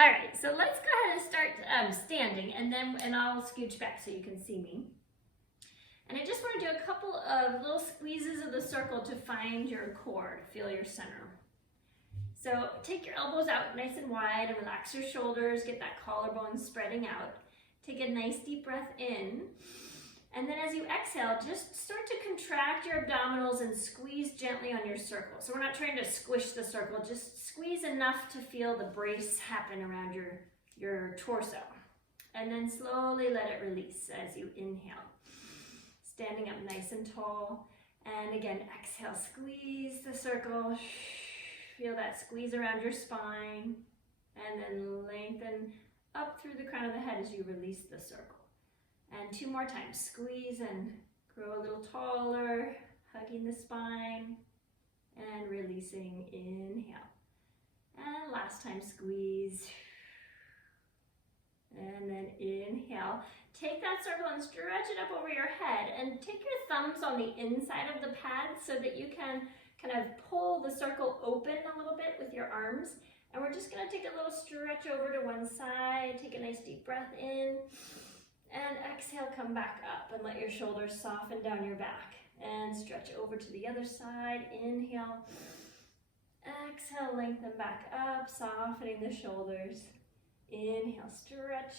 All right, so let's go ahead and start standing, and I'll scooch back so you can see me. And I just want to do a couple of little squeezes of the circle to find your core, to feel your center. So take your elbows out nice and wide and relax your shoulders, get that collarbone spreading out. Take a nice deep breath in. And then as you exhale, just start to contract your abdominals and squeeze gently on your circle. So we're not trying to squish the circle, just squeeze enough to feel the brace happen around your torso. And then slowly let it release as you inhale. Standing up nice and tall. And again, exhale, squeeze the circle. Feel that squeeze around your spine. And then lengthen up through the crown of the head as you release the circle. And 2 more times, squeeze and grow a little taller, hugging the spine, and releasing, inhale. And last time, squeeze, and then inhale. Take that circle and stretch it up over your head, and take your thumbs on the inside of the pad so that you can kind of pull the circle open a little bit with your arms. And we're just gonna take a little stretch over to one side, take a nice deep breath in, and exhale, come back up and let your shoulders soften down your back. And stretch over to the other side, inhale. Exhale, lengthen back up, softening the shoulders. Inhale, stretch.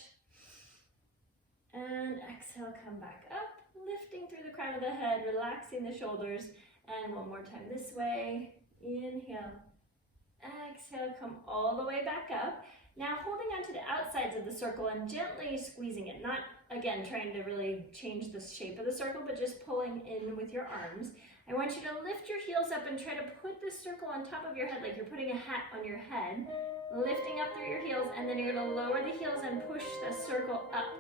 And exhale, come back up, lifting through the crown of the head, relaxing the shoulders. And one more time this way, inhale. Exhale, come all the way back up. Now holding onto the outsides of the circle and gently squeezing it, not again trying to really change the shape of the circle, but just pulling in with your arms. I want you to lift your heels up and try to put the circle on top of your head like you're putting a hat on your head, lifting up through your heels, and then you're going to lower the heels and push the circle up.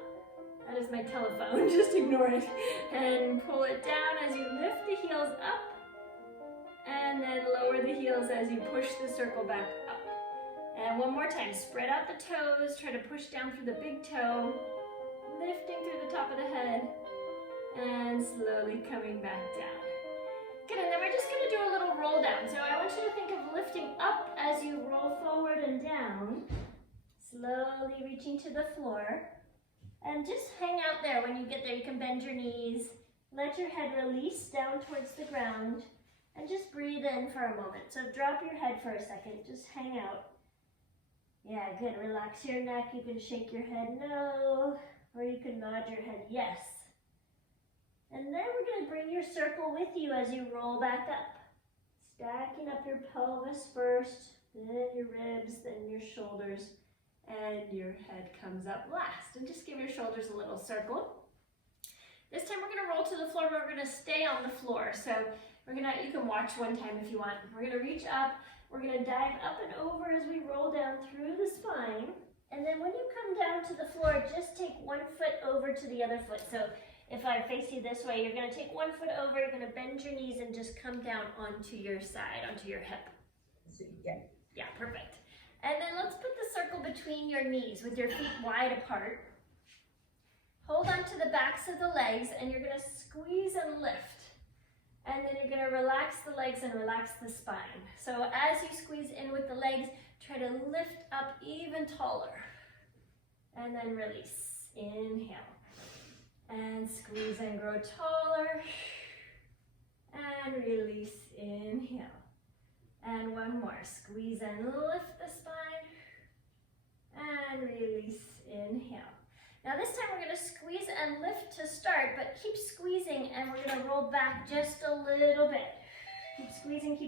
That is my telephone, just ignore it. And pull it down as you lift the heels up, and then lower the heels as you push the circle back up. And one more time, spread out the toes, try to push down through the big toe, lifting through the top of the head, and slowly coming back down. Good, and then we're just gonna do a little roll down. So I want you to think of lifting up as you roll forward and down, slowly reaching to the floor, and just hang out there. When you get there, you can bend your knees, let your head release down towards the ground, and just breathe in for a moment. So drop your head for a second, just hang out. Yeah, good. Relax your neck. You can shake your head no, or you can nod your head yes. And then we're going to bring your circle with you as you roll back up. Stacking up your pelvis first, then your ribs, then your shoulders, and your head comes up last. And just give your shoulders a little circle. This time we're going to roll to the floor, but we're going to stay on the floor. So you can watch one time if you want. We're going to reach up. We're going to dive up and over as we roll down through the spine. And then when you come down to the floor, just take one foot over to the other foot. So if I face you this way, you're going to take one foot over, you're going to bend your knees and just come down onto your side, onto your hip. Yeah, perfect. And then let's put the circle between your knees with your feet wide apart. Hold on to the backs of the legs and you're going to squeeze and lift. And then you're going to relax the legs and relax the spine. So as you squeeze in with the legs, try to lift up even taller. And then release. Inhale. And squeeze and grow taller. And release. Inhale. And one more. Squeeze and lift the spine. And release. Inhale. Now this time we're going to squeeze and lift to start, but keep squeezing and we're going to roll back just a little bit. Keep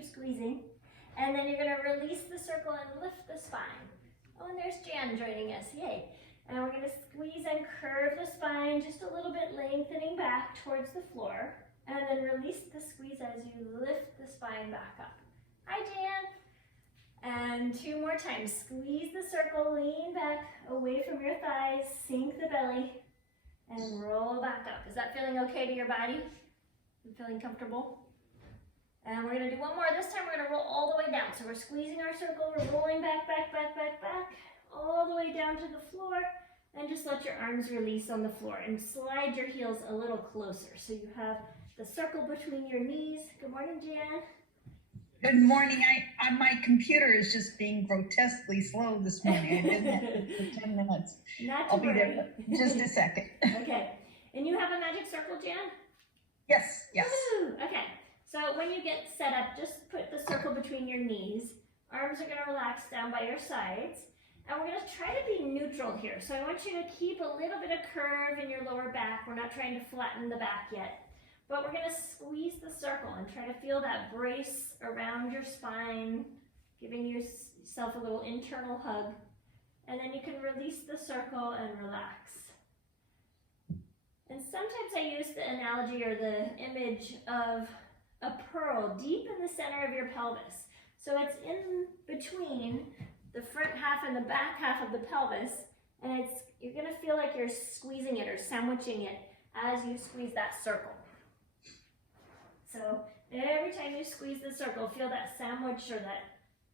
squeezing. And then you're going to release the circle and lift the spine. Oh, and there's Jan joining us, yay. And we're going to squeeze and curve the spine just a little bit, lengthening back towards the floor. And then release the squeeze as you lift the spine back up. Hi, Jan. And 2 more times. Squeeze the circle, lean back away from your thighs, sink the belly, and roll back up. Is that feeling okay to your body? You feeling comfortable? And we're going to do one more. This time we're going to roll all the way down. So we're squeezing our circle, we're rolling back, all the way down to the floor. And just let your arms release on the floor and slide your heels a little closer. So you have the circle between your knees. Good morning, Jan. Good morning. My computer is just being grotesquely slow this morning. I've been at it for 10 minutes. I'll be there for just a second. Okay. And you have a magic circle, Jan? Yes, yes. Woo! Okay. So when you get set up, just put the circle between your knees. Arms are going to relax down by your sides. And we're going to try to be neutral here. So I want you to keep a little bit of curve in your lower back. We're not trying to flatten the back yet. But we're going to squeeze the circle and try to feel that brace around your spine, giving yourself a little internal hug. And then you can release the circle and relax. And sometimes I use the analogy or the image of a pearl deep in the center of your pelvis. So it's in between the front half and the back half of the pelvis, and you're going to feel like you're squeezing it or sandwiching it as you squeeze that circle. So every time you squeeze the circle, feel that sandwich or that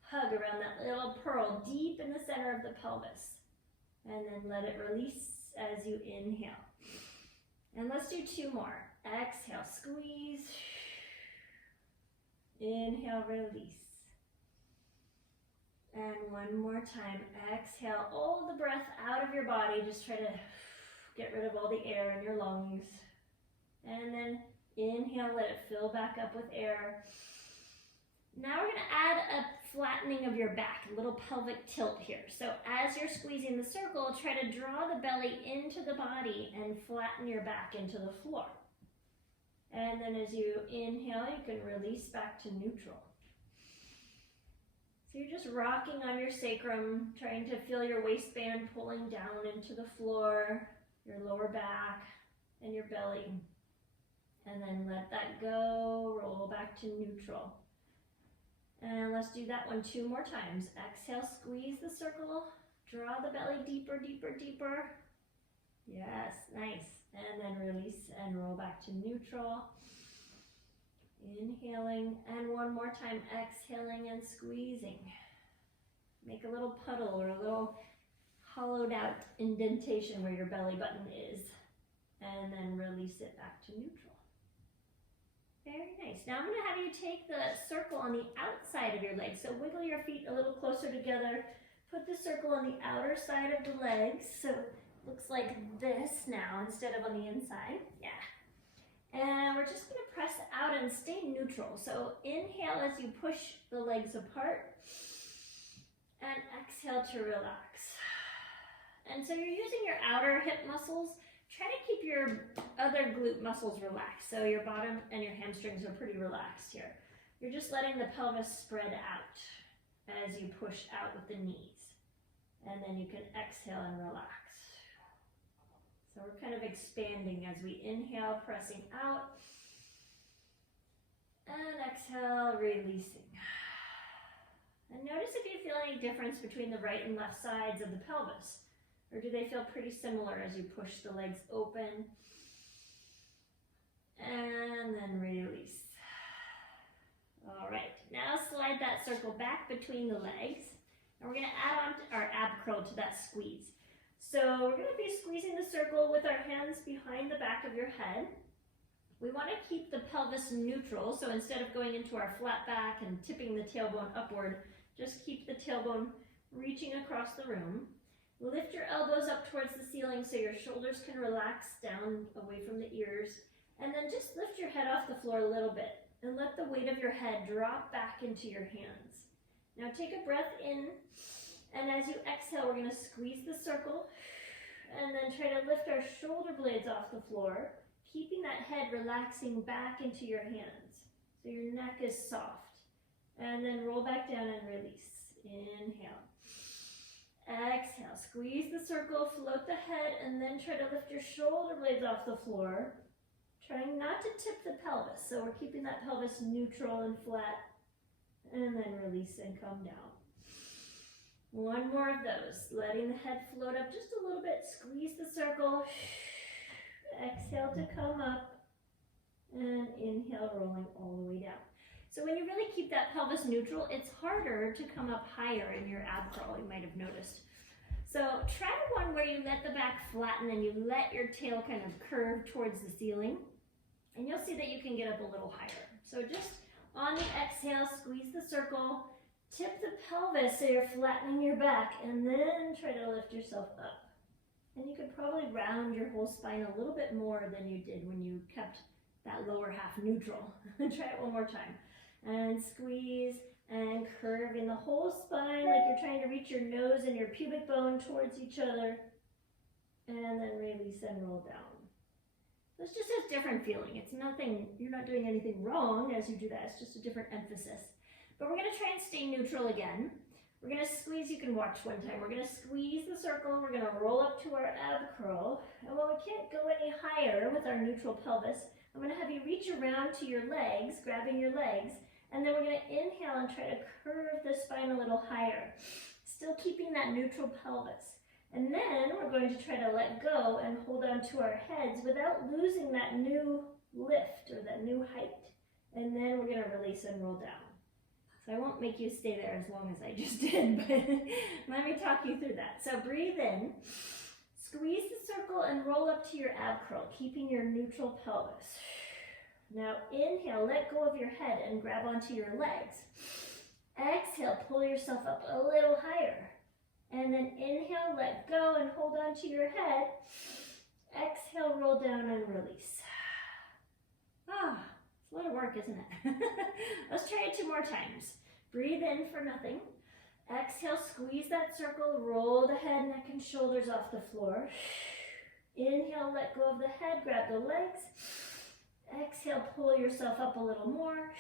hug around that little pearl deep in the center of the pelvis. And then let it release as you inhale. And let's do 2 more. Exhale, squeeze. Inhale, release. And 1 more time. Exhale all the breath out of your body. Just try to get rid of all the air in your lungs. And then inhale, let it fill back up with air. Now we're going to add a flattening of your back, a little pelvic tilt here. So as you're squeezing the circle, try to draw the belly into the body and flatten your back into the floor. And then as you inhale, you can release back to neutral. So you're just rocking on your sacrum, trying to feel your waistband pulling down into the floor, your lower back, and your belly. And then let that go, roll back to neutral. And let's do that one 2 more times. Exhale, squeeze the circle, draw the belly deeper, deeper, deeper. Yes, nice. And then release and roll back to neutral. Inhaling, and 1 more time, exhaling and squeezing. Make a little puddle or a little hollowed out indentation where your belly button is. And then release it back to neutral. Very nice. Now I'm going to have you take the circle on the outside of your legs. So wiggle your feet a little closer together. Put the circle on the outer side of the legs. So it looks like this now instead of on the inside. Yeah. And we're just going to press out and stay neutral. So inhale as you push the legs apart. And exhale to relax. And so you're using your outer hip muscles. Try to keep your other glute muscles relaxed. So your bottom and your hamstrings are pretty relaxed here. You're just letting the pelvis spread out as you push out with the knees. And then you can exhale and relax. So we're kind of expanding as we inhale, pressing out. And exhale, releasing. And notice if you feel any difference between the right and left sides of the pelvis. Or do they feel pretty similar as you push the legs open? And then release. All right, now slide that circle back between the legs. And we're going to add on our ab curl to that squeeze. So we're going to be squeezing the circle with our hands behind the back of your head. We want to keep the pelvis neutral. So instead of going into our flat back and tipping the tailbone upward, just keep the tailbone reaching across the room. Lift your elbows up towards the ceiling so your shoulders can relax down away from the ears. And then just lift your head off the floor a little bit and let the weight of your head drop back into your hands. Now take a breath in, and as you exhale, we're going to squeeze the circle and then try to lift our shoulder blades off the floor, keeping that head relaxing back into your hands so your neck is soft. And then roll back down and release. Inhale. Exhale, squeeze the circle, float the head, and then try to lift your shoulder blades off the floor, trying not to tip the pelvis. So we're keeping that pelvis neutral and flat, and then release and come down. 1 more of those, letting the head float up just a little bit, squeeze the circle, exhale to come up, and inhale, rolling all the way down. So when you really keep that pelvis neutral, it's harder to come up higher in your ab curl, you might have noticed. So try one where you let the back flatten and you let your tail kind of curve towards the ceiling. And you'll see that you can get up a little higher. So just On the exhale, squeeze the circle, tip the pelvis so you're flattening your back, and then try to lift yourself up. And you could probably round your whole spine a little bit more than you did when you kept that lower half neutral. Try it one more time. And squeeze and curving the whole spine like you're trying to reach your nose and your pubic bone towards each other. And then release and roll down. This just has different feeling. It's nothing, you're not doing anything wrong as you do that. It's just a different emphasis. But we're going to try and stay neutral again. We're going to squeeze, you can watch one time. We're going to squeeze the circle. We're going to roll up to our ab curl. And while we can't go any higher with our neutral pelvis, I'm going to have you reach around to your legs, grabbing your legs. And then we're going to inhale and try to curve the spine a little higher. Still keeping that neutral pelvis. And then we're going to try to let go and hold on to our heads without losing that new lift or that new height. And then we're going to release and roll down. So I won't make you stay there as long as I just did, but let me talk you through that. So breathe in, squeeze the circle and roll up to your ab curl, keeping your neutral pelvis. Now inhale, let go of your head and grab onto your legs. Exhale, pull yourself up a little higher. And then inhale, let go and hold on to your head. Exhale, roll down and release. It's a lot of work, isn't it? Let's try it 2 more times. Breathe in for nothing. Exhale, squeeze that circle, roll the head, neck, and shoulders off the floor. Inhale, let go of the head, grab the legs. Exhale, pull yourself up a little more.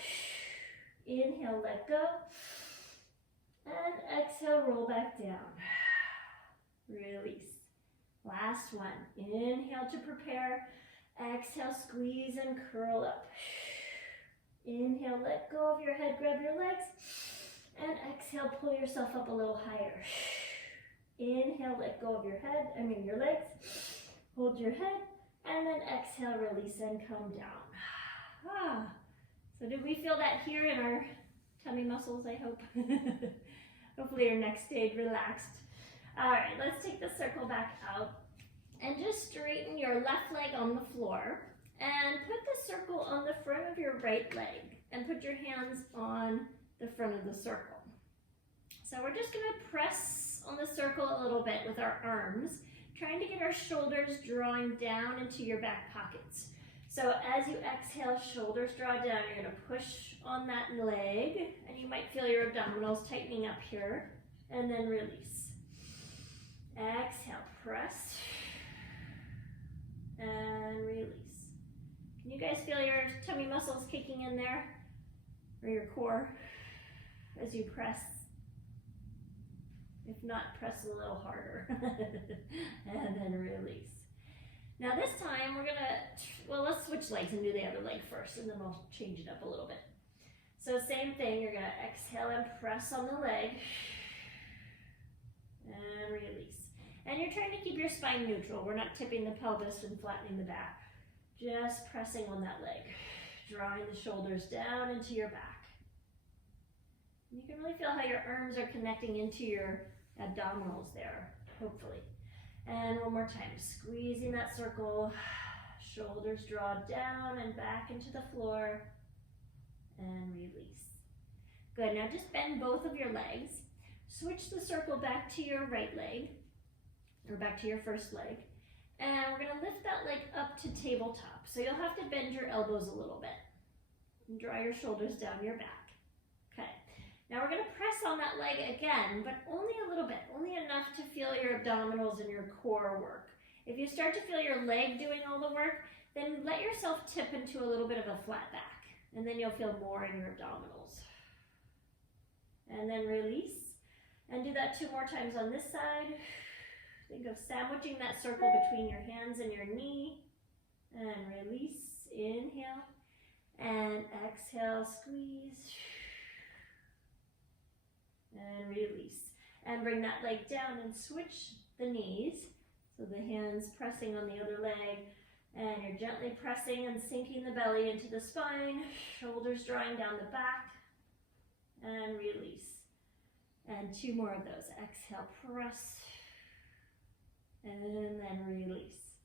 Inhale, let go. And exhale, roll back down. Release. Last one. Inhale to prepare. Exhale, squeeze and curl up. Inhale, let go of your head, grab your legs. And exhale, pull yourself up a little higher. Inhale, let go of your legs. Hold your head. And then exhale, release and come down. So did we feel that here in our tummy muscles, I hope? Hopefully your neck stayed relaxed. All right, let's take the circle back out and just straighten your left leg on the floor and put the circle on the front of your right leg and put your hands on the front of the circle. So we're just going to press on the circle a little bit with our arms, trying to get our shoulders drawing down into your back pockets. So as you exhale, shoulders draw down. You're going to push on that leg, and you might feel your abdominals tightening up here, and then release. Exhale, press, and release. Can you guys feel your tummy muscles kicking in there, or your core, as you press? If not, press a little harder, and then release. Now this time we're gonna, let's switch legs and do the other leg first, and then we'll change it up a little bit. So same thing, you're gonna exhale and press on the leg, and release. And you're trying to keep your spine neutral. We're not tipping the pelvis and flattening the back. Just pressing on that leg, drawing the shoulders down into your back. You can really feel how your arms are connecting into your abdominals there, hopefully. And one more time, squeezing that circle, shoulders draw down and back into the floor, and release. Good, now just bend both of your legs. Switch the circle back to your right leg, or back to your first leg. And we're gonna lift that leg up to tabletop. So you'll have to bend your elbows a little bit. And draw your shoulders down your back. Okay. Now we're gonna press on that leg again, but only a little bit, only enough to feel your abdominals and your core work. If you start to feel your leg doing all the work, then let yourself tip into a little bit of a flat back, and then you'll feel more in your abdominals. And then release, and do that 2 more times on this side. Think of sandwiching that circle between your hands and your knee, and release, inhale, and exhale, squeeze, and release. And bring that leg down and switch the knees. So the hands pressing on the other leg, and you're gently pressing and sinking the belly into the spine, shoulders drawing down the back, and release. And 2 more of those. Exhale, press, and then release.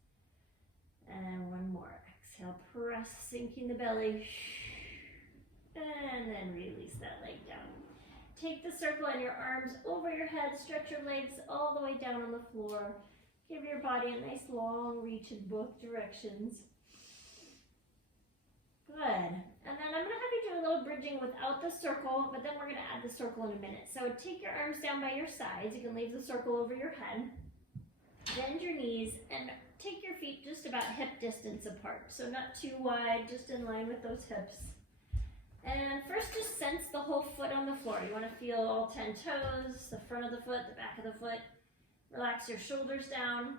And 1 more. Exhale, press, sinking the belly, And then release that leg down. Take the circle and your arms over your head. Stretch your legs all the way down on the floor. Give your body a nice long reach in both directions. Good. And then I'm going to have you do a little bridging without the circle, but then we're going to add the circle in a minute. So take your arms down by your sides. You can leave the circle over your head. Bend your knees and take your feet just about hip distance apart. So not too wide, just in line with those hips. And first just sense the whole foot on the floor. You want to feel all 10 toes, the front of the foot, the back of the foot. Relax your shoulders down.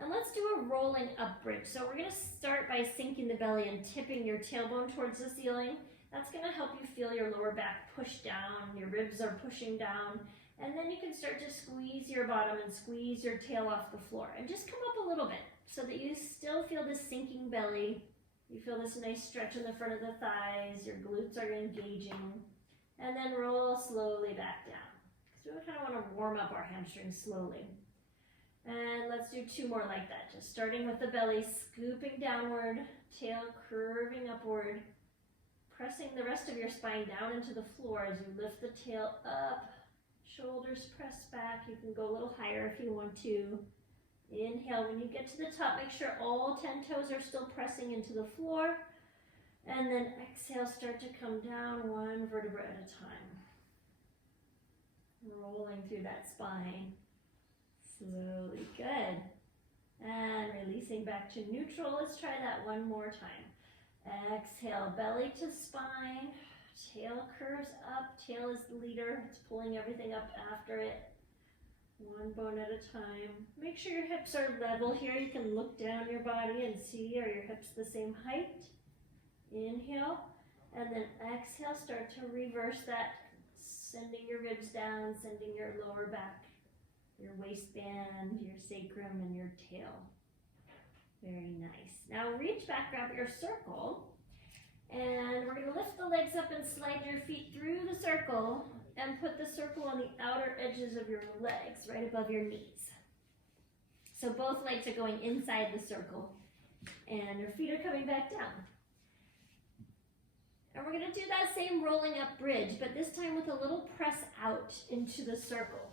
And let's do a rolling up bridge. So we're going to start by sinking the belly and tipping your tailbone towards the ceiling. That's going to help you feel your lower back push down. Your ribs are pushing down. And then you can start to squeeze your bottom and squeeze your tail off the floor. And just come up a little bit so that you still feel this sinking belly. You feel this nice stretch in the front of the thighs. Your glutes are engaging. And then roll slowly back down. Because we kind of want to warm up our hamstrings slowly. And let's do 2 more like that. Just starting with the belly, scooping downward, tail curving upward, pressing the rest of your spine down into the floor as you lift the tail up, shoulders press back. You can go a little higher if you want to. Inhale. When you get to the top, make sure all 10 toes are still pressing into the floor. And then exhale, start to come down 1 vertebra at a time. Rolling through that spine. Slowly, good. And releasing back to neutral. Let's try that 1 more time. Exhale, belly to spine. Tail curves up. Tail is the leader. It's pulling everything up after it. 1 bone at a time. Make sure your hips are level here. You can look down your body and see, are your hips the same height? Inhale. And then exhale, start to reverse that. Sending your ribs down, sending your lower back, your waistband, your sacrum, and your tail. Very nice. Now reach back, grab your circle, and we're going to lift the legs up and slide your feet through the circle and put the circle on the outer edges of your legs, right above your knees. So both legs are going inside the circle, and your feet are coming back down. And we're going to do that same rolling up bridge, but this time with a little press out into the circle.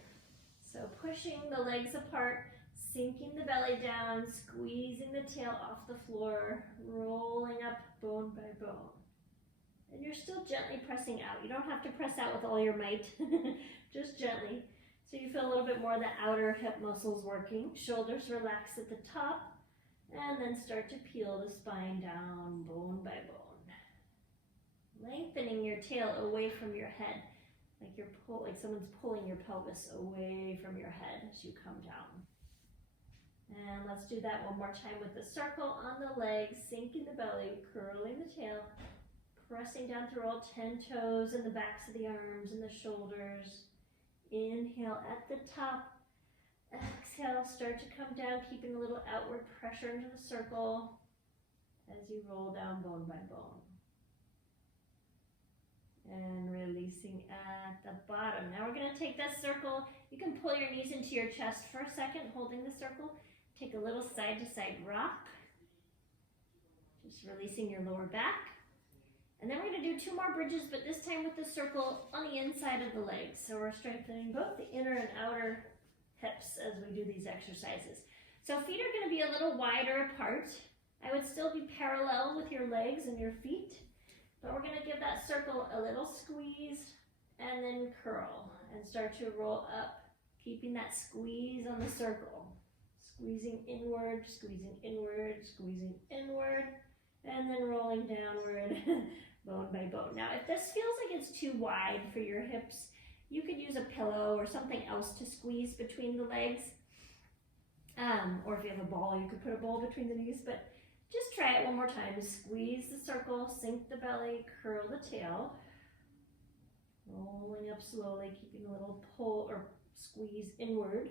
So pushing the legs apart, sinking the belly down, squeezing the tail off the floor, rolling up bone by bone. And you're still gently pressing out. You don't have to press out with all your might, just gently. So you feel a little bit more of the outer hip muscles working. Shoulders relax at the top, and then start to peel the spine down bone by bone. Lengthening your tail away from your head, like someone's pulling your pelvis away from your head as you come down. And let's do that 1 more time with the circle on the legs, sinking the belly, curling the tail, pressing down through all 10 toes and the backs of the arms and the shoulders. Inhale at the top. Exhale, start to come down, keeping a little outward pressure into the circle as you roll down bone by bone. And releasing at the bottom. Now we're going to take that circle. You can pull your knees into your chest for a second, holding the circle. Take a little side-to-side rock. Just releasing your lower back. And then we're going to do 2 more bridges, but this time with the circle on the inside of the legs. So we're strengthening both the inner and outer hips as we do these exercises. So feet are going to be a little wider apart. I would still be parallel with your legs and your feet. But we're going to give that circle a little squeeze and then curl and start to roll up, keeping that squeeze on the circle. Squeezing inward, squeezing inward, squeezing inward, and then rolling downward, bone by bone. Now, if this feels like it's too wide for your hips, you could use a pillow or something else to squeeze between the legs. Or if you have a ball, you could put a ball between the knees, but just try it 1 more time. Squeeze the circle, sink the belly, curl the tail. Rolling up slowly, keeping a little pull or squeeze inward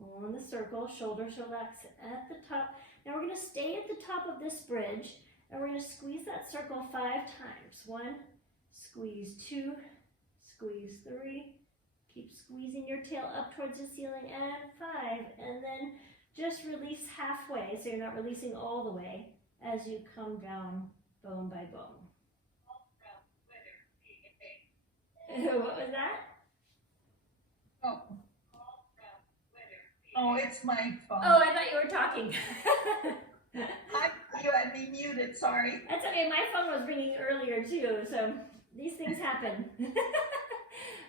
on the circle. Shoulders relax at the top. Now we're going to stay at the top of this bridge, and we're going to squeeze that circle 5 times. 1, squeeze 2, squeeze 3. Keep squeezing your tail up towards the ceiling, and 5. And then just release halfway, so you're not releasing all the way as you come down bone by bone. What was that? Oh. Oh, it's my phone. Oh, I thought you were talking. You had me muted, sorry. That's okay, my phone was ringing earlier too, so these things happen.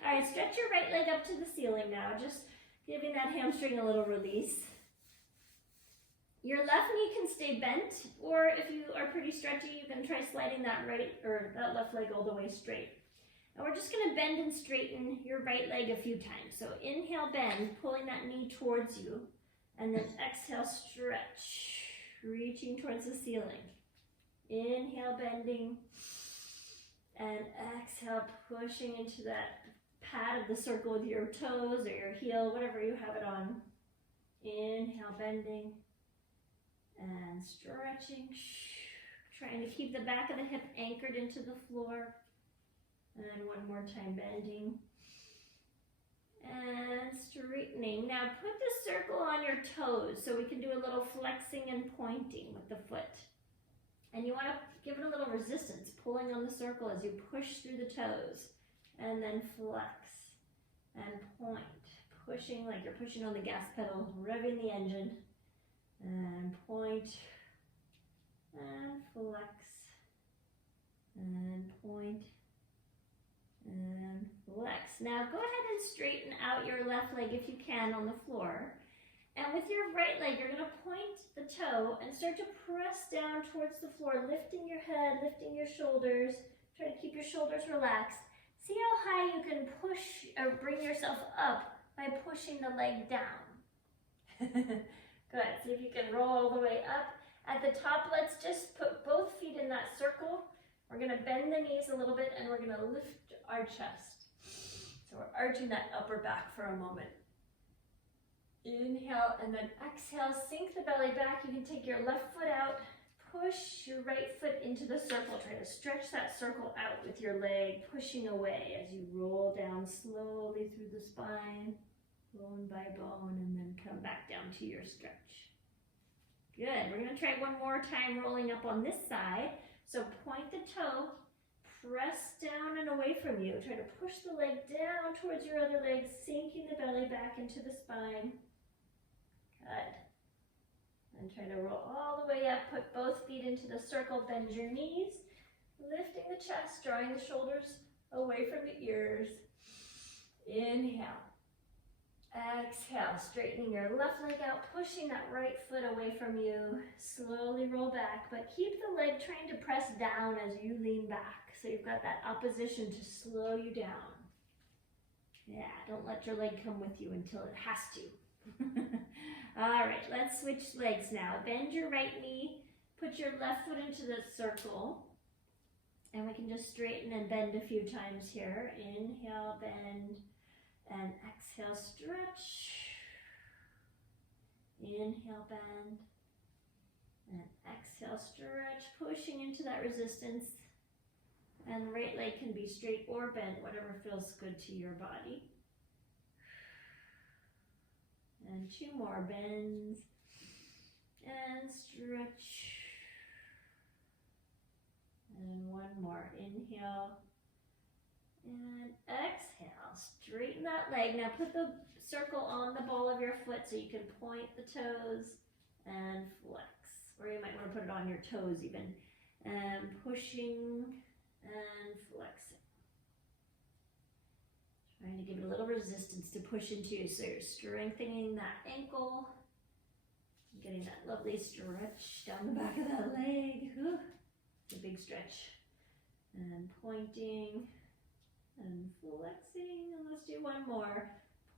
All right, stretch your right leg up to the ceiling now, just giving that hamstring a little release. Your left knee can stay bent, or if you are pretty stretchy, you can try sliding that that left leg all the way straight. And we're just gonna bend and straighten your right leg a few times. So inhale, bend, pulling that knee towards you, and then exhale, stretch. Reaching towards the ceiling. Inhale, bending, and exhale, pushing into that pad of the circle with your toes or your heel, whatever you have it on. Inhale, bending, and stretching. Trying to keep the back of the hip anchored into the floor. And one more time, bending. And straightening. Now put the circle on your toes so we can do a little flexing and pointing with the foot. And you want to give it a little resistance, pulling on the circle as you push through the toes. And then flex and point. Pushing like you're pushing on the gas pedal, revving the engine. And point. And flex. And point. And flex. Now go ahead and straighten out your left leg if you can on the floor. And with your right leg, you're going to point the toe and start to press down towards the floor, lifting your head, lifting your shoulders. Try to keep your shoulders relaxed. See how high you can push or bring yourself up by pushing the leg down. Good. See if you can roll all the way up. At the top, let's just put both feet in that circle. We're going to bend the knees a little bit and we're going to lift our chest. So we're arching that upper back for a moment. Inhale and then exhale, sink the belly back. You can take your left foot out, push your right foot into the circle. Try to stretch that circle out with your leg, pushing away as you roll down slowly through the spine, bone by bone, and then come back down to your stretch. Good. We're going to try one more time rolling up on this side. So point the toe, press down and away from you. Try to push the leg down towards your other leg, sinking the belly back into the spine. Good. And try to roll all the way up. Put both feet into the circle. Bend your knees, lifting the chest, drawing the shoulders away from the ears. Inhale. Exhale, straightening your left leg out, pushing that right foot away from you. Slowly roll back, but keep the leg trying to press down as you lean back. So you've got that opposition to slow you down. Yeah, don't let your leg come with you until it has to. All right, let's switch legs now. Bend your right knee, put your left foot into the circle, and we can just straighten and bend a few times here. Inhale, bend. And exhale, stretch. Inhale, bend. And exhale, stretch, pushing into that resistance. And the right leg can be straight or bent, whatever feels good to your body. And two more bends. And stretch. And one more. Inhale. And exhale, straighten that leg. Now put the circle on the ball of your foot so you can point the toes and flex. Or you might want to put it on your toes even. And pushing and flexing. Trying to give it a little resistance to push into. So you're strengthening that ankle. Getting that lovely stretch down the back of that leg. Whew. It's a big stretch. And pointing. And flexing, and let's do one more.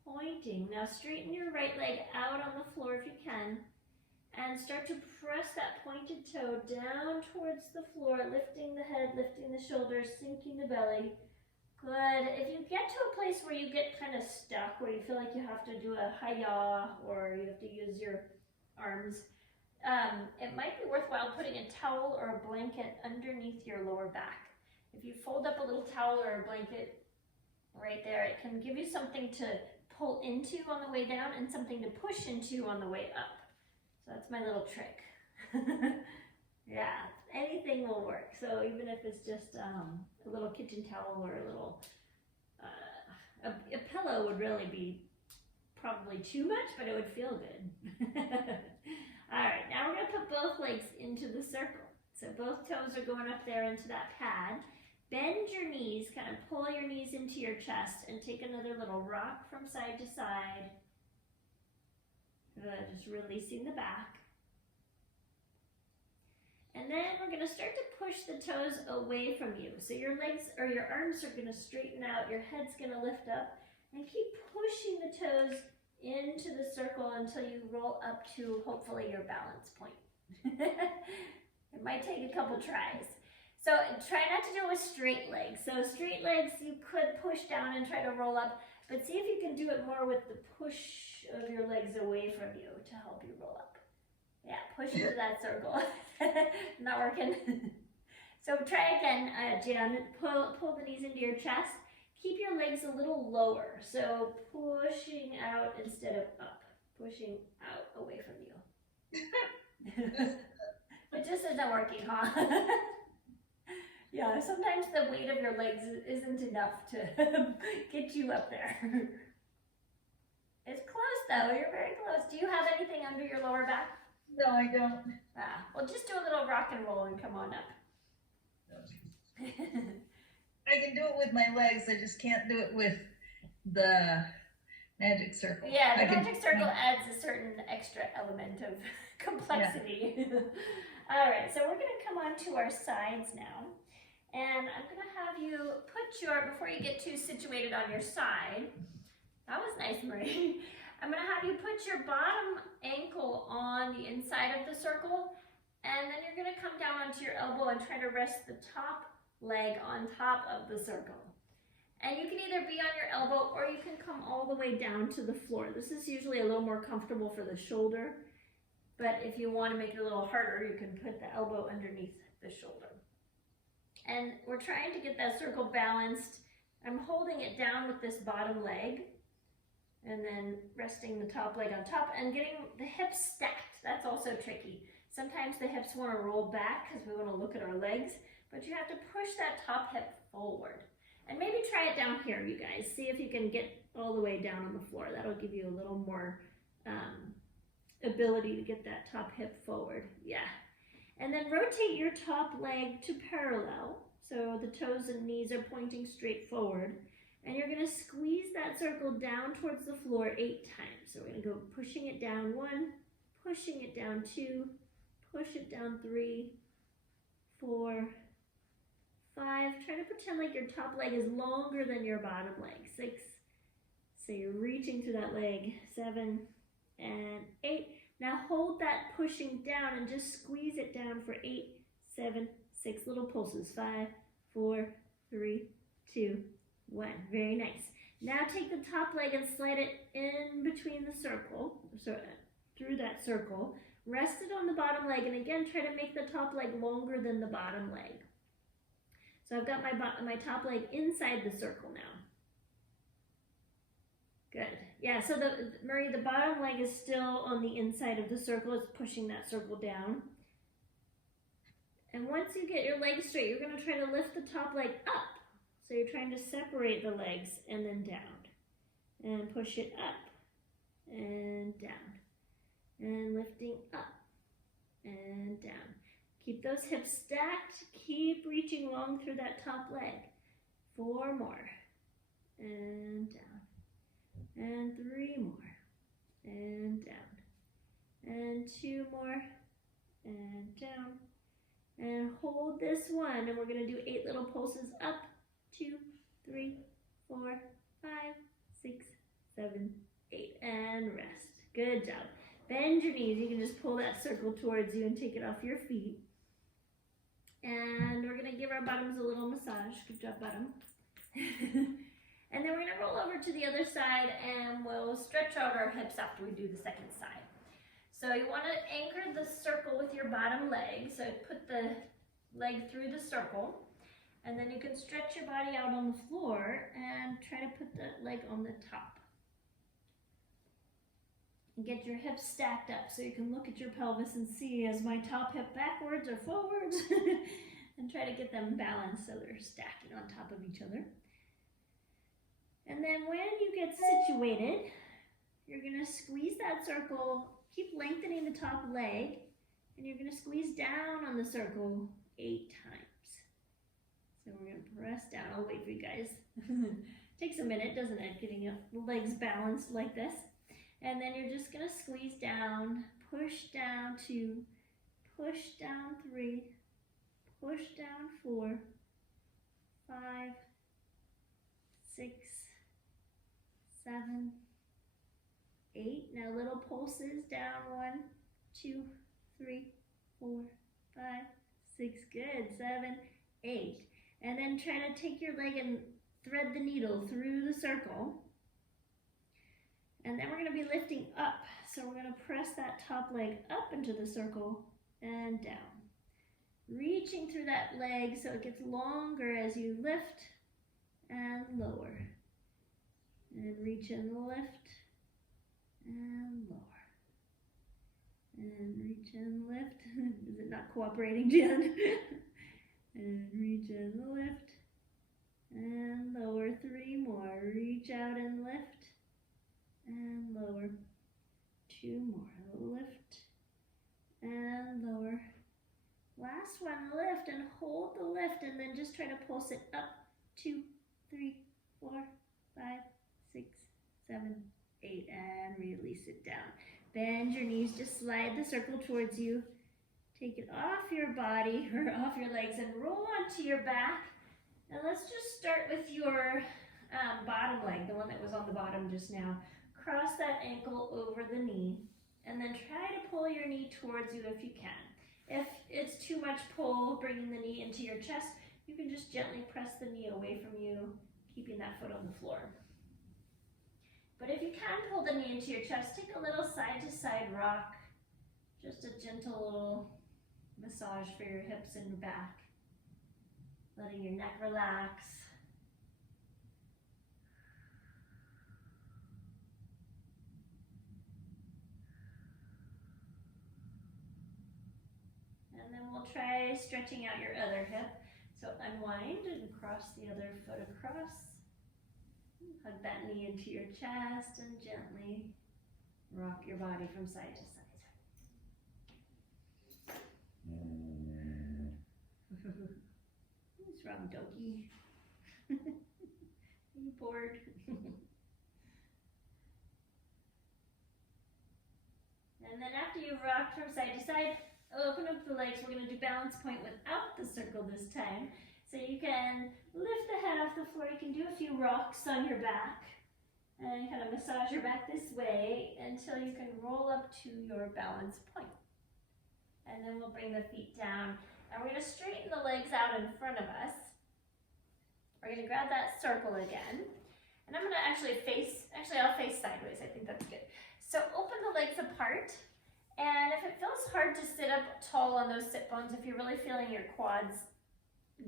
Pointing. Now straighten your right leg out on the floor if you can, and start to press that pointed toe down towards the floor, lifting the head, lifting the shoulders, sinking the belly. Good. If you get to a place where you get kind of stuck, where you feel like you have to do a hi-ya, or you have to use your arms, it might be worthwhile putting a towel or a blanket underneath your lower back. If you fold up a little towel or a blanket right there, it can give you something to pull into on the way down and something to push into on the way up. So that's my little trick. Yeah, anything will work. So even if it's just a little kitchen towel or a little A pillow would really be probably too much, but it would feel good. All right, now we're gonna put both legs into the circle. So both toes are going up there into that pad. Bend your knees, kind of pull your knees into your chest and take another little rock from side to side. Good, just releasing the back. And then we're gonna start to push the toes away from you. So your legs or your arms are gonna straighten out, your head's gonna lift up, and keep pushing the toes into the circle until you roll up to hopefully your balance point. It might take a couple tries. So try not to do it with straight legs. So straight legs, you could push down and try to roll up, but see if you can do it more with the push of your legs away from you to help you roll up. Yeah, push into that circle. Not working. So try again, Jan. Pull the knees into your chest. Keep your legs a little lower. So pushing out instead of up. Pushing out away from you. It just isn't working, huh? Yeah, sometimes the weight of your legs isn't enough to get you up there. It's close though, you're very close. Do you have anything under your lower back? No, I don't. Ah, well just do a little rock and roll and come on up. I can do it with my legs, I just can't do it with the magic circle. Yeah, the magic circle adds a certain extra element of complexity. Yeah. All right, so we're gonna come on to our sides now. And I'm gonna have you put before you get too situated on your side, that was nice, Marie. I'm gonna have you put your bottom ankle on the inside of the circle, and then you're gonna come down onto your elbow and try to rest the top leg on top of the circle. And you can either be on your elbow or you can come all the way down to the floor. This is usually a little more comfortable for the shoulder, but if you want to make it a little harder, you can put the elbow underneath the shoulder. And we're trying to get that circle balanced. I'm holding it down with this bottom leg and then resting the top leg on top and getting the hips stacked. That's also tricky. Sometimes the hips want to roll back because we want to look at our legs, but you have to push that top hip forward. And maybe try it down here, you guys. See if you can get all the way down on the floor. That'll give you a little more ability to get that top hip forward. Yeah. And then rotate your top leg to parallel. So the toes and knees are pointing straight forward. And you're going to squeeze that circle down towards the floor 8 times. So we're going to go pushing it down 1, pushing it down 2, push it down 3, 4, 5. Try to pretend like your top leg is longer than your bottom leg. 6. So you're reaching to that leg. 7 and 8. Now hold that pushing down and just squeeze it down for 8, 7, 6 little pulses. 5, 4, 3, 2, 1. Very nice. Now take the top leg and slide it in between the circle, so through that circle. Rest it on the bottom leg and again try to make the top leg longer than the bottom leg. So I've got my top leg inside the circle now. Good. Yeah, so Marie, the bottom leg is still on the inside of the circle. It's pushing that circle down. And once you get your legs straight, you're going to try to lift the top leg up. So you're trying to separate the legs and then down. And push it up and down. And lifting up and down. Keep those hips stacked. Keep reaching long through that top leg. 4 more. And down. And 3 more. And down. And 2 more. And down. And hold this one. And we're going to do 8 little pulses up. 2, 3, 4, 5, 6, 7, 8. And rest. Good job. Bend your knees. You can just pull that circle towards you and take it off your feet. And we're going to give our bottoms a little massage. Good job, bottom. And then we're going to roll over to the other side and we'll stretch out our hips after we do the second side. So you want to anchor the circle with your bottom leg. So put the leg through the circle. And then you can stretch your body out on the floor and try to put the leg on the top. And get your hips stacked up so you can look at your pelvis and see, is my top hip backwards or forwards? And try to get them balanced so they're stacking on top of each other. And then when you get situated, you're gonna squeeze that circle, keep lengthening the top leg, and you're gonna squeeze down on the circle 8 times. So we're gonna press down. I'll wait for you guys. Takes a minute, doesn't it? Getting the legs balanced like this. And then you're just gonna squeeze down, push down 2, push down 3, push down 4, 5, 6, 7, 8. Now little pulses down. 1, 2, 3, 4, 5, 6. Good. 7, 8. And then try to take your leg and thread the needle through the circle. And then we're going to be lifting up. So we're going to press that top leg up into the circle and down. Reaching through that leg so it gets longer as you lift and lower. And reach and lift and lower. And reach and lift. Is it not cooperating, Jen? And reach and lift and lower. 3 more. Reach out and lift and lower. 2 more. Lift and lower. Last one, lift and hold the lift and then just try to pulse it up. 2, 3, 4, 5, 6, 7, 8, and release it down. Bend your knees, just slide the circle towards you. Take it off your body or off your legs and roll onto your back. And let's just start with your bottom leg, the one that was on the bottom just now. Cross that ankle over the knee and then try to pull your knee towards you if you can. If it's too much pull, bringing the knee into your chest, you can just gently press the knee away from you, keeping that foot on the floor. But if you can pull the knee into your chest, take a little side-to-side rock. Just a gentle little massage for your hips and your back. Letting your neck relax. And then we'll try stretching out your other hip. So unwind and cross the other foot across. Hug that knee into your chest and gently rock your body from side to side. What's wrong, doggy? Are you bored? And then after you've rocked from side to side, open up the legs. We're going to do balance point without the circle this time. So you can lift the head off the floor. You can do a few rocks on your back and kind of massage your back this way until you can roll up to your balance point. And then we'll bring the feet down. And we're going to straighten the legs out in front of us. We're going to grab that circle again. And I'm going to I'll face sideways. I think that's good. So open the legs apart. And if it feels hard to sit up tall on those sit bones, if you're really feeling your quads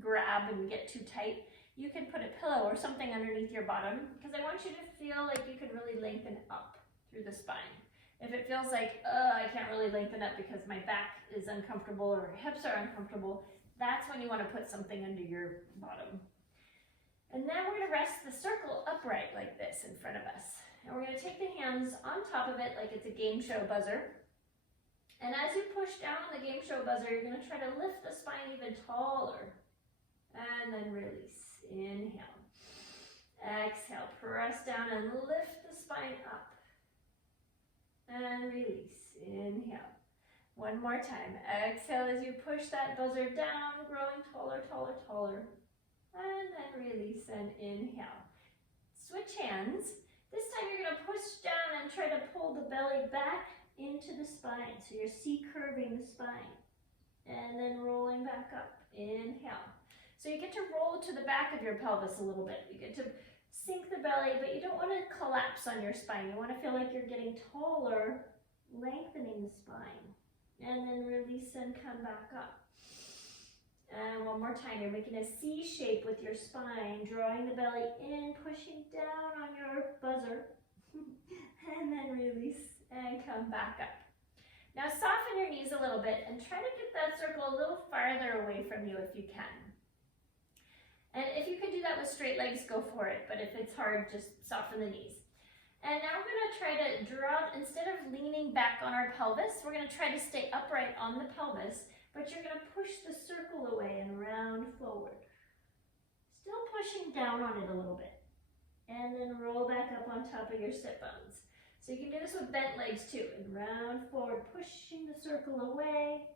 grab and get too tight, you can put a pillow or something underneath your bottom, because I want you to feel like you can really lengthen up through the spine. If it feels like, I can't really lengthen up because my back is uncomfortable or hips are uncomfortable, that's when you want to put something under your bottom. And then we're going to rest the circle upright like this in front of us. And we're going to take the hands on top of it like it's a game show buzzer. And as you push down on the game show buzzer, you're going to try to lift the spine even taller. And then release. Inhale. Exhale. Press down and lift the spine up. And release. Inhale. One more time. Exhale as you push that buzzer down, growing taller, taller, taller. And then release and inhale. Switch hands. This time you're going to push down and try to pull the belly back into the spine. So you're C-curving the spine. And then rolling back up. Inhale. So you get to roll to the back of your pelvis a little bit. You get to sink the belly, but you don't want to collapse on your spine. You want to feel like you're getting taller, lengthening the spine. And then release and come back up. And one more time, you're making a C shape with your spine, drawing the belly in, pushing down on your buzzer. And then release and come back up. Now soften your knees a little bit and try to get that circle a little farther away from you if you can. And if you could do that with straight legs, go for it. But if it's hard, just soften the knees. And now we're gonna try to draw, instead of leaning back on our pelvis, we're gonna try to stay upright on the pelvis, but you're gonna push the circle away and round forward. Still pushing down on it a little bit. And then roll back up on top of your sit bones. So you can do this with bent legs too. And round forward, pushing the circle away,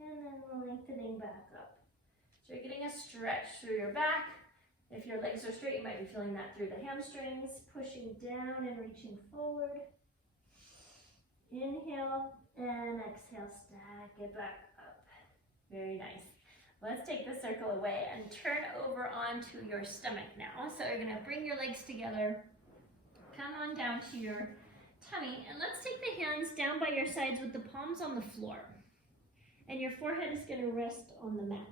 and then lengthening back up. So you're getting a stretch through your back. If your legs are straight, you might be feeling that through the hamstrings. Pushing down and reaching forward. Inhale and exhale, stack it back up. Very nice. Let's take the circle away and turn over onto your stomach now. So you're gonna bring your legs together, come on down to your tummy, and let's take the hands down by your sides with the palms on the floor. And your forehead is gonna rest on the mat.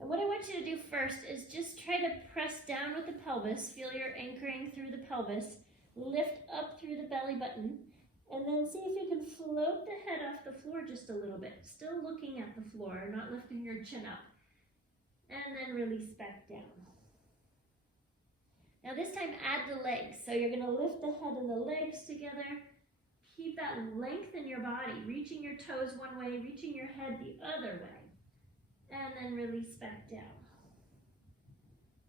And what I want you to do first is just try to press down with the pelvis, feel your anchoring through the pelvis, lift up through the belly button, and then see if you can float the head off the floor just a little bit, still looking at the floor, not lifting your chin up. And then release back down. Now this time add the legs. So you're gonna lift the head and the legs together. Keep that length in your body, reaching your toes one way, reaching your head the other way. And then release back down.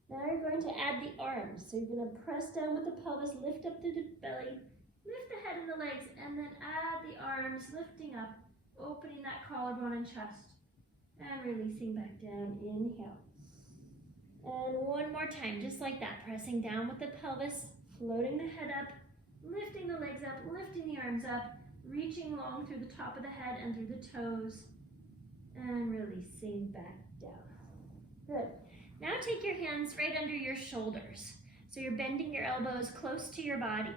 Now you're going to add the arms. So you're going to press down with the pelvis, lift up through the belly, lift the head and the legs, and then add the arms, lifting up, opening that collarbone and chest, and releasing back down. Inhale. And one more time, just like that, pressing down with the pelvis, floating the head up, lifting the legs up, lifting the arms up, reaching long through the top of the head and through the toes, and releasing back down. Good. Now take your hands right under your shoulders. So you're bending your elbows close to your body.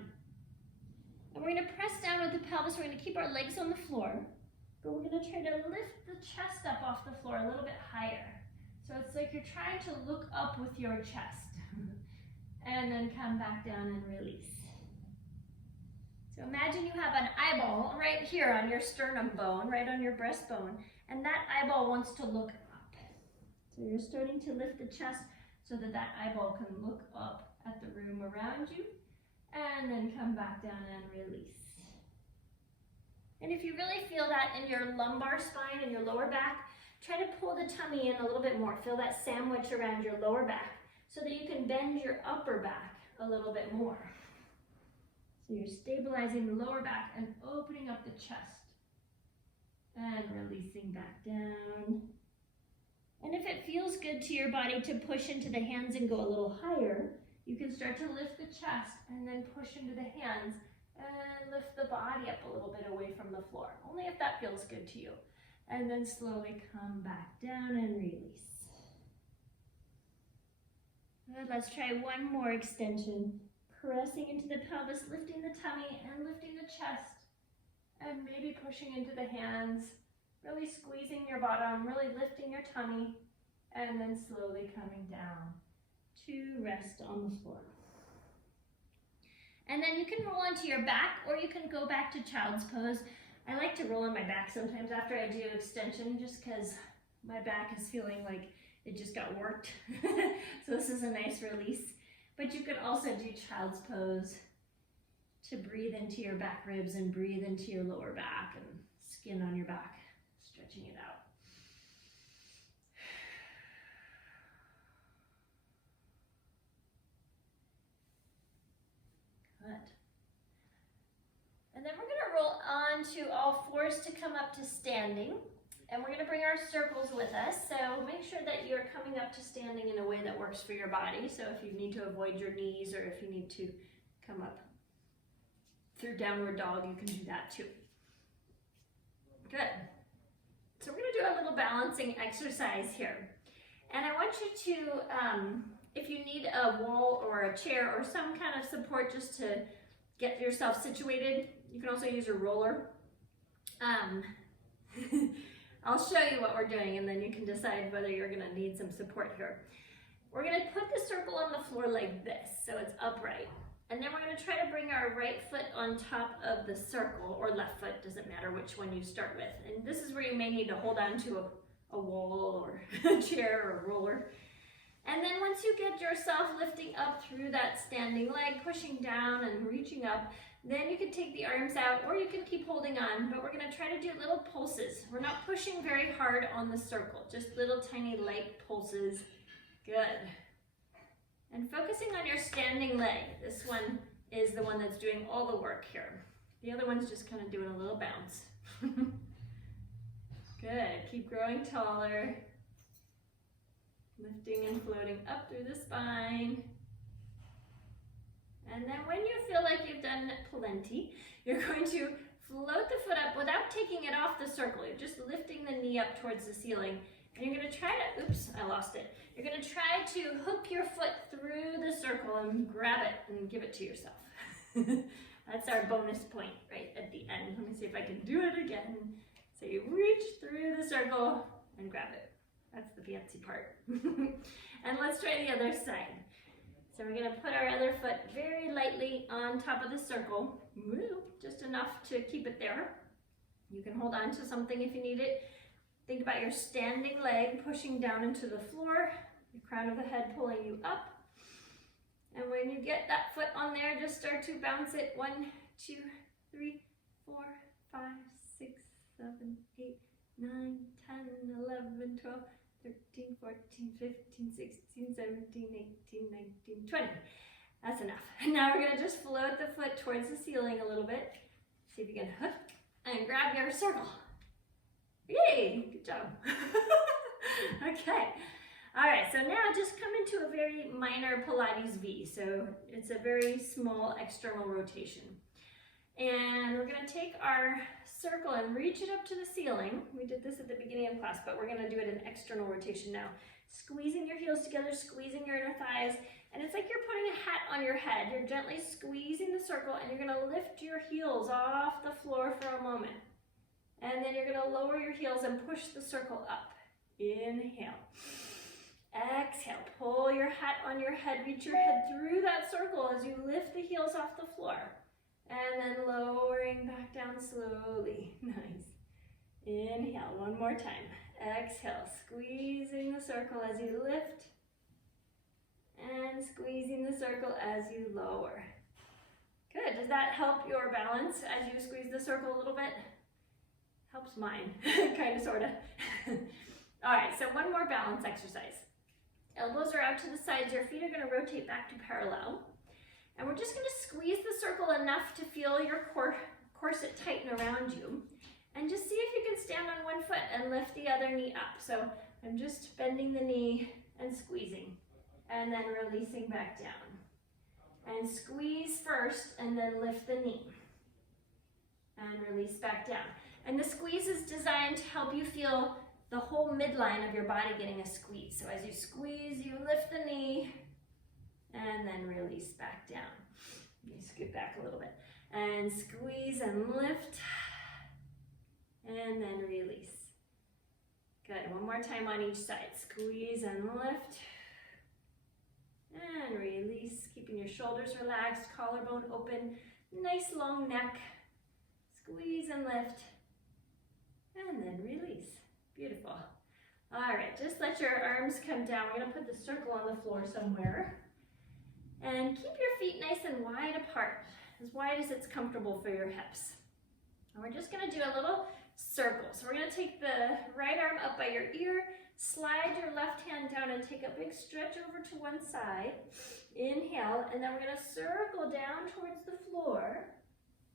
And we're going to press down with the pelvis. We're going to keep our legs on the floor, but we're going to try to lift the chest up off the floor a little bit higher. So it's like you're trying to look up with your chest. And then come back down and release. So imagine you have an eyeball right here on your sternum bone, right on your breastbone, and that eyeball wants to look up. So you're starting to lift the chest so that that eyeball can look up at the room around you, and then come back down and release. And if you really feel that in your lumbar spine and your lower back, try to pull the tummy in a little bit more. Feel that sandwich around your lower back so that you can bend your upper back a little bit more. So you're stabilizing the lower back and opening up the chest and releasing back down. And if it feels good to your body to push into the hands and go a little higher, you can start to lift the chest and then push into the hands and lift the body up a little bit away from the floor, only if that feels good to you. And then slowly come back down and release. Good. Let's try one more extension. Pressing into the pelvis, lifting the tummy and lifting the chest. And maybe pushing into the hands, really squeezing your bottom, really lifting your tummy, and then slowly coming down to rest on the floor. And then you can roll onto your back, or you can go back to child's pose. I like to roll on my back sometimes after I do extension, just because my back is feeling like it just got worked. So this is a nice release. But you could also do child's pose to breathe into your back ribs and breathe into your lower back and skin on your back, stretching it out. Good. And then we're going to roll on to all fours to come up to standing. And we're going to bring our circles with us. So make sure that you're coming up to standing in a way that works for your body. So if you need to avoid your knees, or if you need to come up through downward dog, you can do that too. Good. So we're going to do a little balancing exercise here. And I want you to, if you need a wall or a chair or some kind of support just to get yourself situated, you can also use a roller. I'll show you what we're doing, and then you can decide whether you're going to need some support here. We're going to put the circle on the floor like this, so it's upright. And then we're going to try to bring our right foot on top of the circle, or left foot, doesn't matter which one you start with. And this is where you may need to hold on to a wall or a chair or a roller. And then once you get yourself lifting up through that standing leg, pushing down and reaching up, then you can take the arms out or you can keep holding on, but we're gonna try to do little pulses. We're not pushing very hard on the circle, just little tiny light pulses. Good. And focusing on your standing leg. This one is the one that's doing all the work here. The other one's just kind of doing a little bounce. Good, keep growing taller. Lifting and floating up through the spine. And then when you feel like you've done plenty, you're going to float the foot up without taking it off the circle. You're just lifting the knee up towards the ceiling. And you're going to try to, oops, I lost it. You're going to try to hook your foot through the circle and grab it and give it to yourself. That's our bonus point right at the end. Let me see if I can do it again. So you reach through the circle and grab it. That's the fancy part. And let's try the other side. So we're going to put our other foot very lightly on top of the circle, just enough to keep it there. You can hold on to something if you need it. Think about your standing leg pushing down into the floor, the crown of the head pulling you up. And when you get that foot on there, just start to bounce it. 1, 2, 3, 4, 5, 6, 7, 8, 9, 10, 11, 12, 13, 14, 15, 16, 17, 18, 19, 20. That's enough. And now we're going to just float the foot towards the ceiling a little bit. See if you can hook and grab your circle. Yay! Good job. Okay. All right, so now just come into a very minor Pilates V. So it's a very small external rotation. And we're going to take our circle and reach it up to the ceiling. We did this at the beginning of class, but we're going to do it in external rotation now. Squeezing your heels together, squeezing your inner thighs, and it's like you're putting a hat on your head. You're gently squeezing the circle, and you're going to lift your heels off the floor for a moment. And then you're going to lower your heels and push the circle up. Inhale. Exhale. Pull your hat on your head. Reach your head through that circle as you lift the heels off the floor. And then lowering back down slowly. Nice. Inhale, one more time. Exhale, squeezing the circle as you lift. And squeezing the circle as you lower. Good. Does that help your balance as you squeeze the circle a little bit? Helps mine, kind of, sort of. All right, so one more balance exercise. Elbows are out to the sides. Your feet are going to rotate back to parallel. And we're just going to squeeze the circle enough to feel your corset tighten around you. And just see if you can stand on one foot and lift the other knee up. So I'm just bending the knee and squeezing. And then releasing back down. And squeeze first and then lift the knee. And release back down. And the squeeze is designed to help you feel the whole midline of your body getting a squeeze. So as you squeeze, you lift the knee. And then release back down. You scoot back a little bit. And squeeze and lift. And then release. Good. One more time on each side. Squeeze and lift. And release. Keeping your shoulders relaxed, collarbone open. Nice long neck. Squeeze and lift. And then release. Beautiful. All right. Just let your arms come down. We're going to put the circle on the floor somewhere. And keep your feet nice and wide apart, as wide as it's comfortable for your hips. And we're just going to do a little circle. So we're going to take the right arm up by your ear, slide your left hand down and take a big stretch over to one side. Inhale, and then we're going to circle down towards the floor.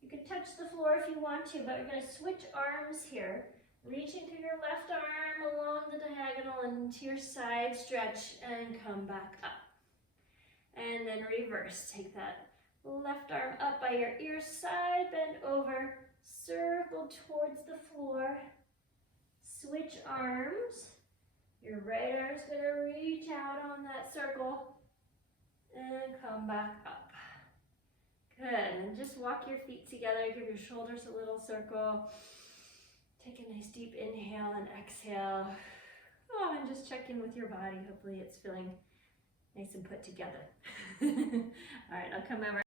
You can touch the floor if you want to, but we're going to switch arms here. Reaching through your left arm along the diagonal into your side stretch and come back up. And then reverse. Take that left arm up by your ear, side bend over, circle towards the floor. Switch arms. Your right arm's going to reach out on that circle and come back up. Good. And just walk your feet together. Give your shoulders a little circle. Take a nice deep inhale and exhale. Oh, and just check in with your body. Hopefully it's feeling nice and put together. All right, I'll come over.